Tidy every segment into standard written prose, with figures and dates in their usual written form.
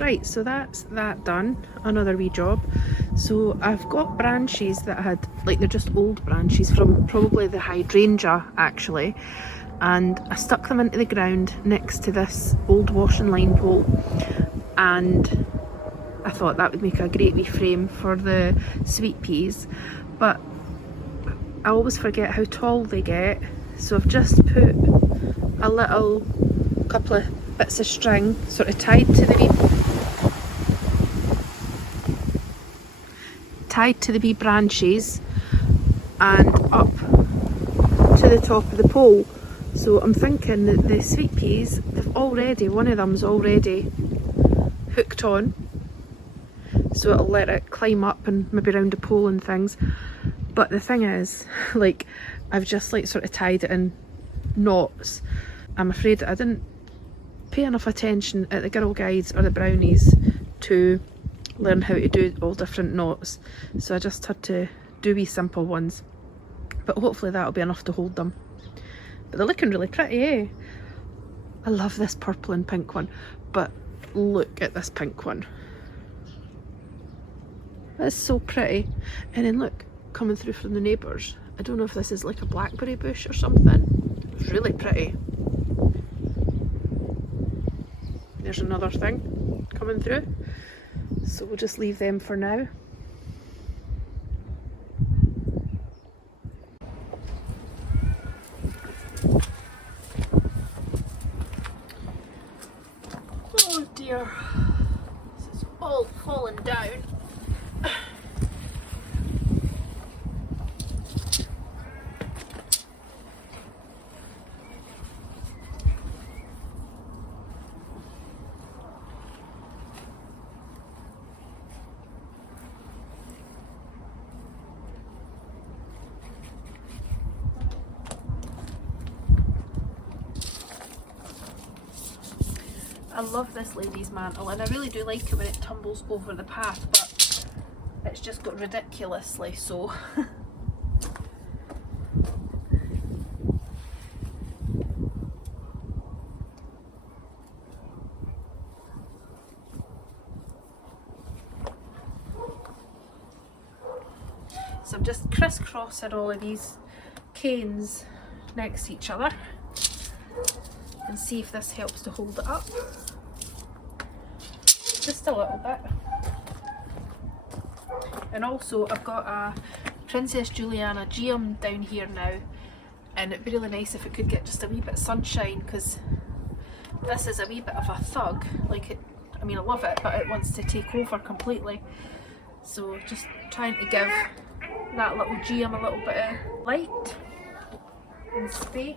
Right, so that's that done. Another wee job. So I've got branches that I had, like they're just old branches from probably the hydrangea actually, and I stuck them into the ground next to this old washing line pole, and I thought that would make a great wee frame for the sweet peas, but I always forget how tall they get, so I've just put a little couple of bits of string sort of tied to the wee branches and up to the top of the pole. So I'm thinking that the sweet peas, one of them's already hooked on, so it'll let it climb up and maybe round the pole and things. But the thing is, like, I've just like sort of tied it in knots. I'm afraid that I didn't pay enough attention at the Girl Guides or the Brownies to learn how to do all different knots, so I just had to do wee simple ones, but hopefully that'll be enough to hold them. But they're looking really pretty, eh? I love this purple and pink one, but look at this pink one. That's so pretty. And then look, coming through from the neighbours, I don't know if this is like a blackberry bush or something. It's really pretty. There's another thing coming through. So we'll just leave them for now. Oh dear, this is all falling down. I love this lady's mantle, and I really do like it when it tumbles over the path, but it's just got ridiculously so. So I'm just crisscrossing all of these canes next to each other and see if this helps to hold it up. Just a little bit. And also I've got a Princess Juliana geum down here now, and it'd be really nice if it could get just a wee bit of sunshine, because this is a wee bit of a thug. Like, I mean I love it, but it wants to take over completely. So just trying to give that little geum a little bit of light and space.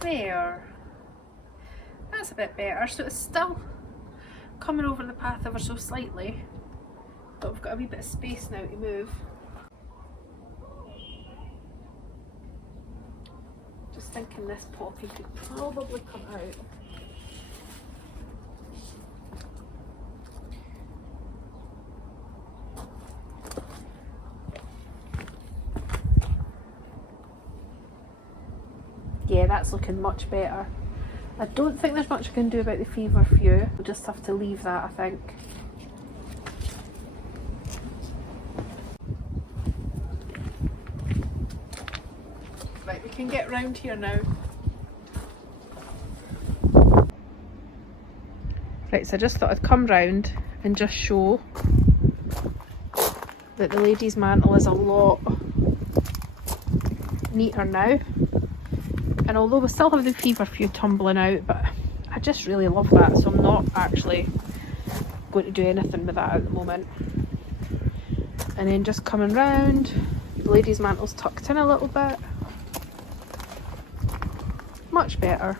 There, that's a bit better. So it's still coming over the path ever so slightly, but we've got a wee bit of space now to move. Just thinking this poppy could probably come out. Yeah, that's looking much better. I don't think there's much I can do about the feverfew. We'll just have to leave that, I think. Right, we can get round here now. Right, so I just thought I'd come round and just show that the lady's mantle is a lot neater now. And although we still have the feverfew tumbling out, but I just really love that, so I'm not actually going to do anything with that at the moment. And then just coming round, the lady's mantle's tucked in a little bit. Much better.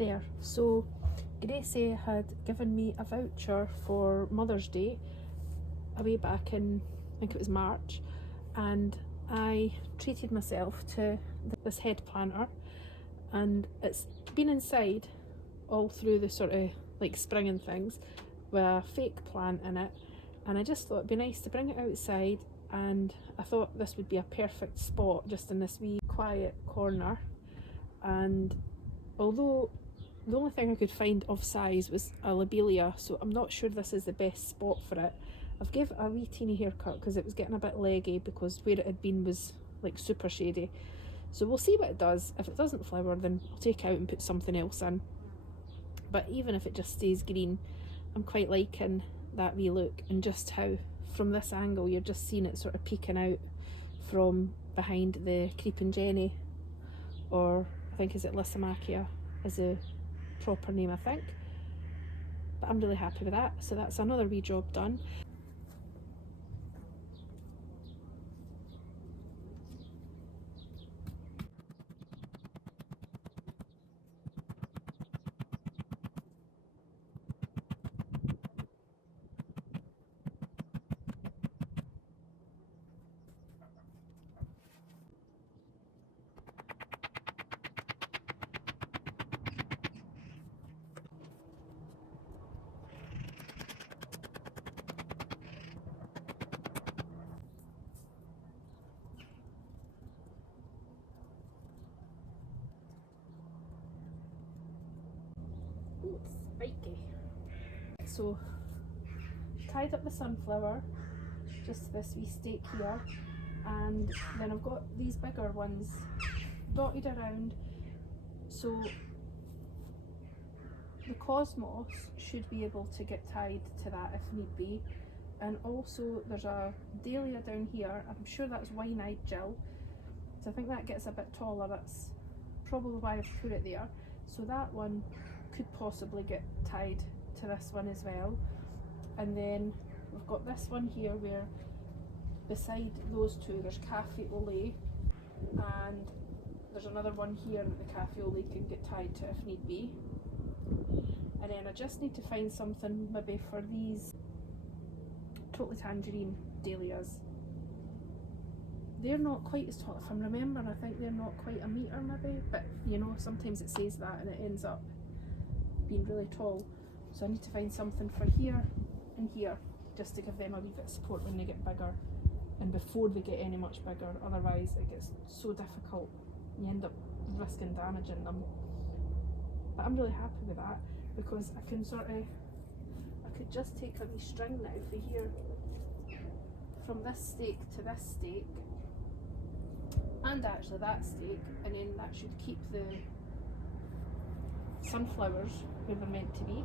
There, so Gracie had given me a voucher for Mother's Day away back in, I think it was March, and I treated myself to this head planter, and it's been inside all through the sort of like spring and things with a fake plant in it, and I just thought it'd be nice to bring it outside, and I thought this would be a perfect spot just in this wee quiet corner. And although the only thing I could find of size was a lobelia, so I'm not sure this is the best spot for it. I've gave it a wee teeny haircut because it was getting a bit leggy, because where it had been was like super shady. So we'll see what it does. If it doesn't flower, then I'll take it out and put something else in. But even if it just stays green, I'm quite liking that wee look, and just how from this angle you're just seeing it sort of peeking out from behind the creeping Jenny, or I think is it Lysimachia is a proper name, I think. But I'm really happy with that, so that's another wee job done. Ooh, it's spiky. So, tied up the sunflower, just this wee stake here, and then I've got these bigger ones dotted around, so the cosmos should be able to get tied to that if need be. And also there's a dahlia down here, I'm sure that's wine-eyed Jill, so I think that gets a bit taller, that's probably why I've put it there. So that one could possibly get tied to this one as well. And then we've got this one here where beside those two there's cafe au lait, and there's another one here that the cafe au lait can get tied to if need be. And then I just need to find something maybe for these totally tangerine dahlias. They're not quite as tall, if I'm remembering, I think they're not quite a metre maybe, but you know, sometimes it says that and it ends up being really tall. So I need to find something for here and here, just to give them a wee bit of support when they get bigger and before they get any much bigger, otherwise it gets so difficult, you end up risking damaging them. But I'm really happy with that, because I can sort of, I could just take a wee string now for here, from this stake to this stake, and actually that stake, and then that should keep the sunflowers where they're meant to be.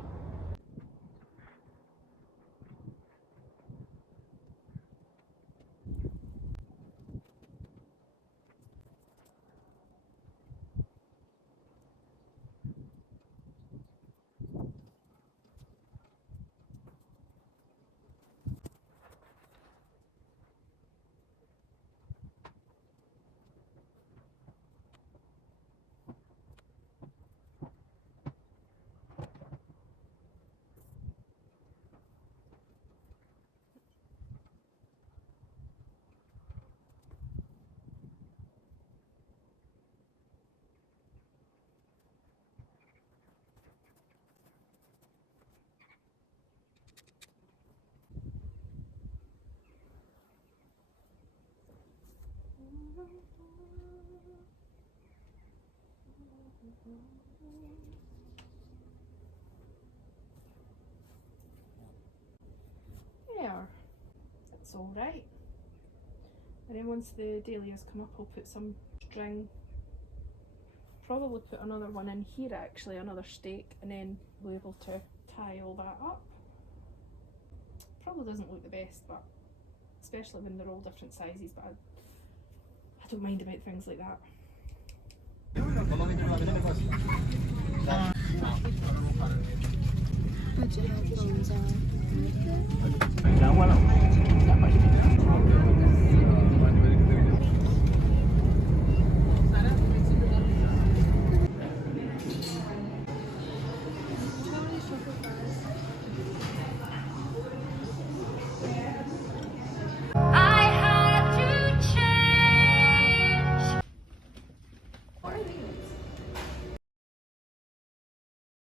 There, that's all right. And then once the dahlias come up, I'll put some string, probably put another one in here actually, another stake, and then we'll be able to tie all that up. Probably doesn't look the best, but especially when they're all different sizes, but I don't mind about things like that.